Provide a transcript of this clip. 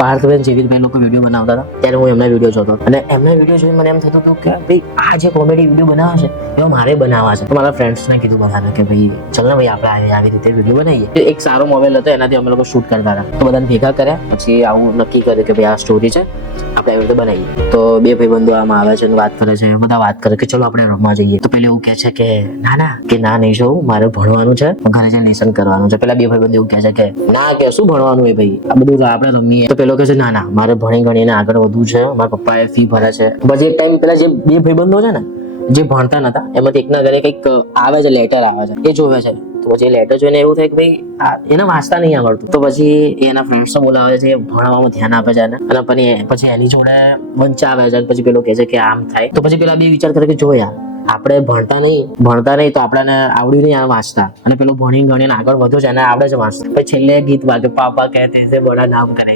પાર્થબેન જીવિતભાઈ લોકો વિડીયો બનાવતા હતા ત્યારે હું એમના વિડીયો જોતો અને એમના વિડીયો જોઈને મને એમ થતું હતું કે ભાઈ આ જે કોમેડી વિડીયો બનાવે છે એવા મારે બનાવવા છે. તો મારા ફ્રેન્ડ્સને કીધું બધાને કે ભાઈ ચલ ને ભાઈ આપણે આવી રીતે વિડીયો બનાવીએ. એક સારો મોબાઈલ હતો એનાથી અમે લોકો શૂટ કરતા હતા. તો બધાને ભેગા કર્યા પછી આવું નક્કી કર્યું કે ભાઈ આ સ્ટોરી છે આપણે એવી રીતે બનાવીએ. તો બે ભાઈબંધો આમાં આવે છે વાત કરે છે, બધા વાત કરે કે ચલો આપણે રમવા જઈએ. તો પેલે એવું કહે છે કે ના નહીં જવું, મારે ભણવાનું છે, ઘરે જઈને લેસન કરવાનું છે. પેલા બે ભાઈબંધો એવું કહે છે કે ના કે શું ભણવાનું હોય ભાઈ, આ બધું આપણે રમીએ. તો પેલો કહે છે ના મારે ભણી ગણીને આગળ વધવું છે, મારા પપ્પાએ ફી ભરે છે. પછી એક ટાઈમ પેલા જે બે ભાઈબંધો છે ને જે ભણતા નતા એમાંથી એકના ઘરે કંઈક આવે છે, લેટર આવે છે, એ જોવે છે. તો પછી લેટર જોઈને એવું થાય કે ભાઈ એને વાંચતા નહીં આવડતું. તો પછી એના ફ્રેન્ડ્સો બોલાવે છે, ભણવામાં ધ્યાન આપે છે અને પછી એની જોડે વંચાવે છે. પછી પેલો કહે છે કે આમ થાય. તો પછી પેલા બે વિચાર કરે કે જો યાર આપણે ભણતા નહીં તો આપણને આવડ્યું નહીં આ વાંચતા, અને પેલો ભણી ગણીને આગળ વધ્યો છે અને આવડે છે વાંચતા. પછી છેલ્લે ગીત વાગે પાપા કહેતે છે બડા નામ કરેગા.